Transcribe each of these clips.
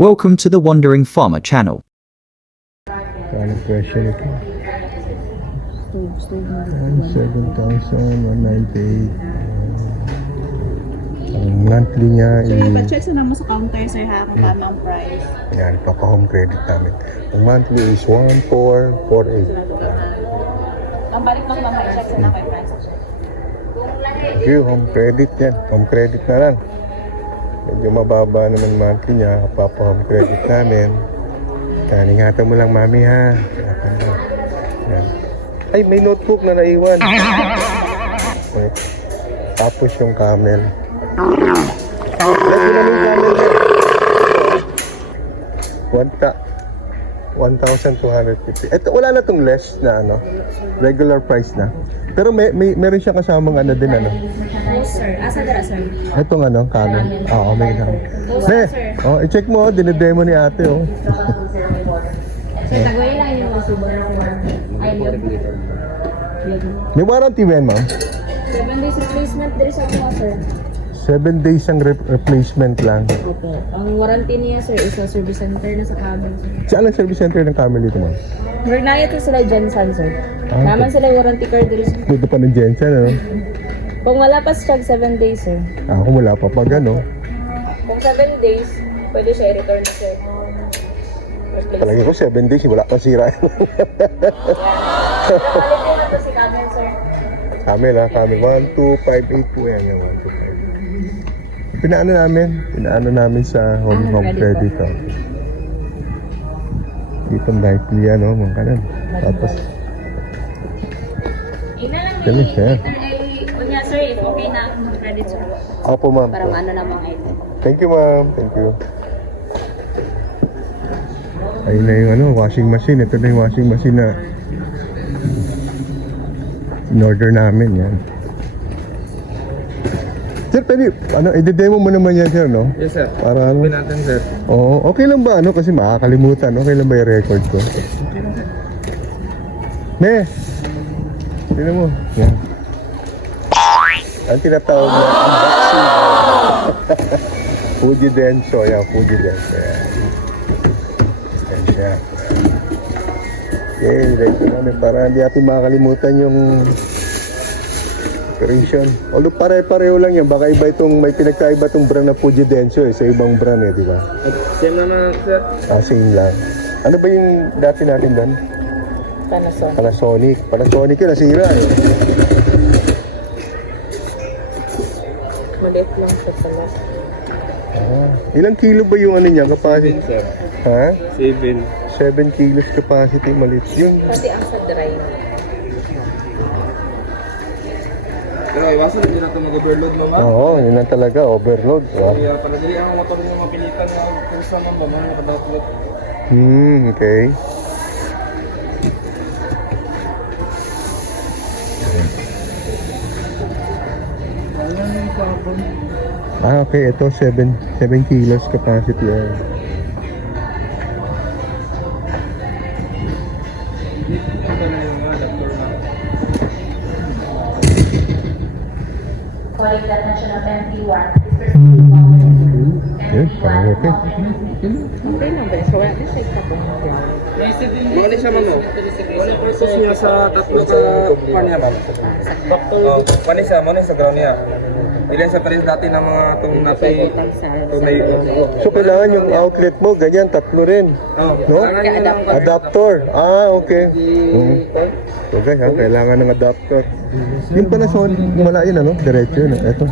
Welcome to the Wandering Farmer channel. Ano presyo nito? 7,198. Ang monthly niya So, ipa-check sa mo sa counter, sir, ha, kung tama ang price. yan, papa-home credit namin. Ang monthly is 1,448. Ang balik mo mama, i-check sa na kay Francis. Thank you, home credit yan. Home credit na lang. Medyo mababa naman monthly niya. Papa-home credit namin. Yan, ingatan mo lang, mami, ha. Yan. Ay, may notebook na naiwan. Wait. Tapos yung camel. Lagi namin camel. 1,250. Ito, wala na tong less na ano, regular price na. Pero meron siya kasamang ano din ano. Oh, sir. Asa dara, sir? Itong ano, camel. Oo, may lang. Oh, i-check mo, dinedemo ni ate, oh. Sir, tagoy lang yung super. May warranty ba yan, ma'am? 7 days replacement there sa mga, sir. 7 days ang replacement lang. Opo. Ang warranty niya, sir, is sa service center na sa cabin, sir. Saan ang service center ng camel dito, ma'am? Bernaya ito sila Jensen, sir. Ah, Naman sila yung warranty card there, sir. Dito pa ng Jensen, ano? Kung wala pa siya 7 days, sir. Ah, kung wala pa pag ano. Kung 7 days, pwede siya i-return, sir. Replace. Palagi ko 7 days, wala pa sira. Nakalit din nato si cabin, sir. Camel, ha? Camel. 1,258 po yan. 1,258. Pinaano namin sa home credit. Oh. Dito nightly yan, oh, mga kanan. Tapos, Ina lang Dali, sir. Unya, sir, if okay na ang credit, sir. ako ma'am. Para maano na mga item. Thank you, ma'am. Thank you. Ayun na yung ano, washing machine. Ito na yung washing machine na in-order namin yan. Sir, pwede, ano, i-demo mo naman yan, sir, no? Yes, sir. Para ano? Open natin, sir. Oo, okay lang ba, ano? Kasi makakalimutan. Okay lang ba yung record ko? Ne! Sino mo? Yan. Ang tinatawag na unboxing. Fuji Denso. Yan, Fuji Denso. Yan. Yan siya. Okay, record namin para hindi natin makakalimutan yung operation. Although pare-pareho lang yan. Baka iba itong, may pinagkaiba itong brand na Fuji Denso sa ibang brand di ba? Same naman, sir. Same lang. Ano ba yung dati natin doon? Panasonic. Panasonic. Panasonic yun, nasira eh. Maliit lang siya sa last. Ilang kilo ba yung ano niya, capacity? Sir. Ha? 7. 7 kilos capacity, maliit yun. Pati ang sa dry. Pero iwasan din natin mag-overload, mama. Oo, yun lang talaga, overload. Kaya para dili ang motor niyo mapilitan na kung saan man ba, mga nakadoutlot. Okay. Okay, ito 7 kilos capacity. Yan. Ito na yung adapter na. Calling the attention of MP1. Yun, parang okay. Okay lang ba? So, wala din siya ito. Mali siya, ma'am. Mali purpose niya sa tatlo ka kanya, ma'am. Oh, mali siya, mali sa ground niya. Ilan sa pares dati ng mga itong napay. So, kailangan yung outlet mo, ganyan, tatlo rin. Oh, No? kailangan niya ng Adapter. Okay. Okay, ha? Kailangan ng adapter. Yung Panasonic, wala yun, ano? Diretso yun. Ito.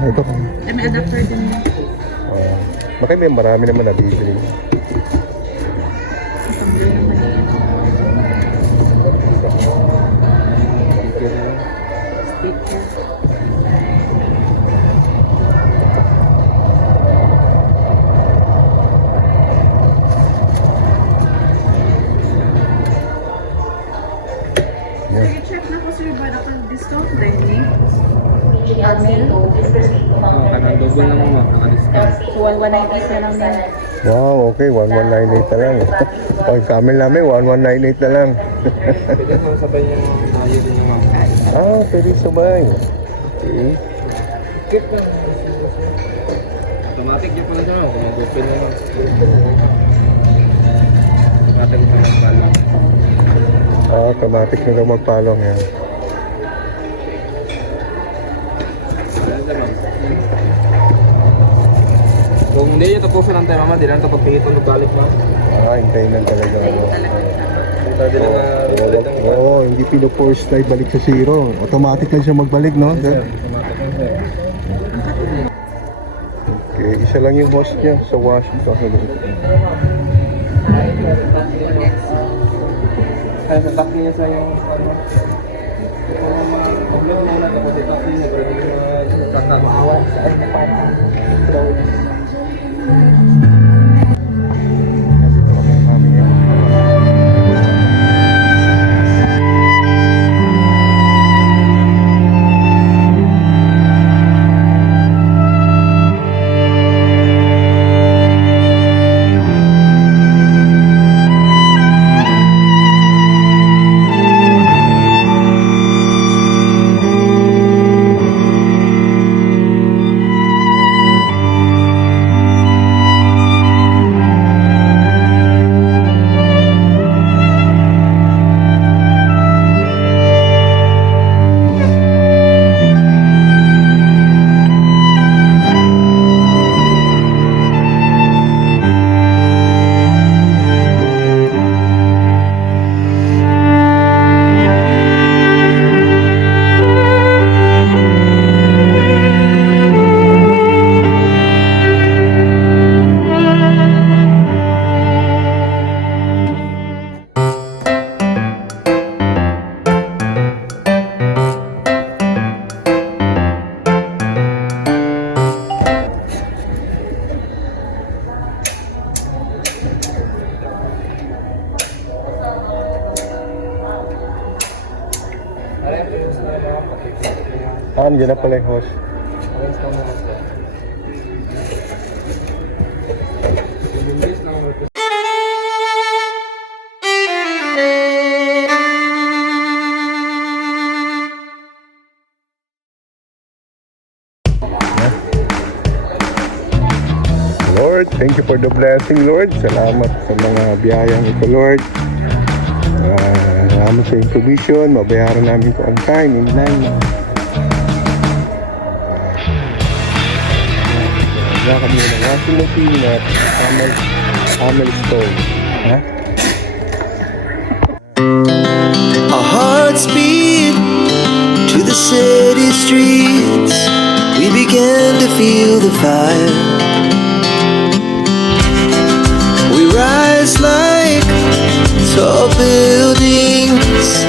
May adapter din. Baka may marami naman nabibili. I-check na ko, sir, ba na discount rin eh? kanang double lang, ma'am. Naka-discount. So, 1198 na lang yan. Wow, okay. 1198 na lang. Okay, camel namin, 1198 na lang. Pwede mo sabay yung tayo din, ma'am. Pwede sabay. Okay. Automatic yung pala siya, ma'am. Kung mag-open na, ma'am. Automatic na magpalo. Automatic na daw magpalong yan. Kung hindi nyo tapusin ng tayo, mama, di lang ito pagpingitan ng balik, ma'am. Hintayin lang talaga. Di lang ulit ang Oo, hindi pino-force na ibalik sa zero. Automatic lang siya magbalik, no? sir. Automatic na, sir. Okay, isa lang yung hose niya sa washing. Ay, sa taki niya sa yung ano. Kung mag-upload mo na tapos sa taki niya, pero hindi mo magkakamawan sa ano pa. Dito kami yung mami niya. Nandiyan na pala yung hose. Lord, thank you for the blessing, Lord. Salamat sa mga biyayang ito, Lord. Salamat sa yung provision. Mabayaran namin ko on time, in line. Kaya kami ng washing machine at Hamel stove. Ha? Our hearts beat to the city streets. We began to feel the fire. We rise like tall buildings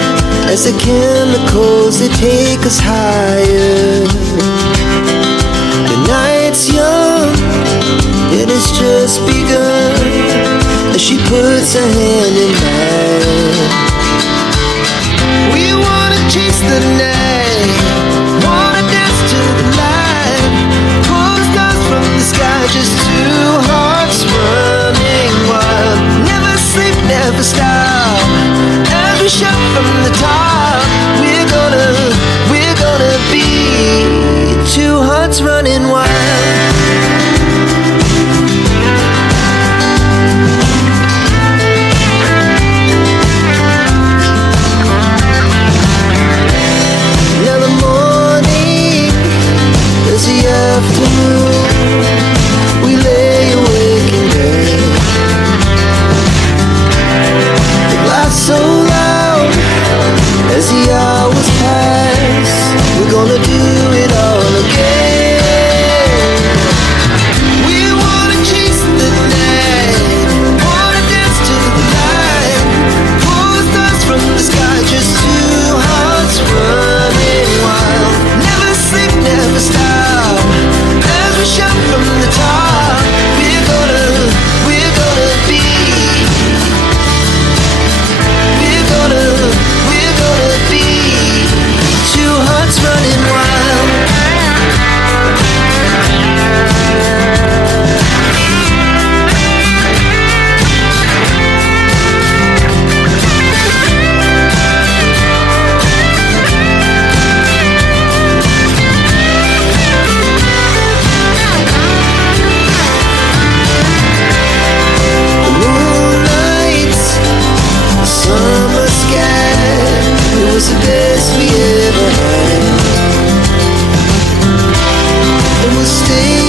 as the chemicals they take us higher. The night's young, it has just begun as she puts her hand in mine. We wanna chase the night, wanna dance to the light, pull stars from the sky, just two hearts running wild. Never sleep, never stop, as we shout from the top. We're gonna be two hearts running wild. was the best we ever had. And we'll stay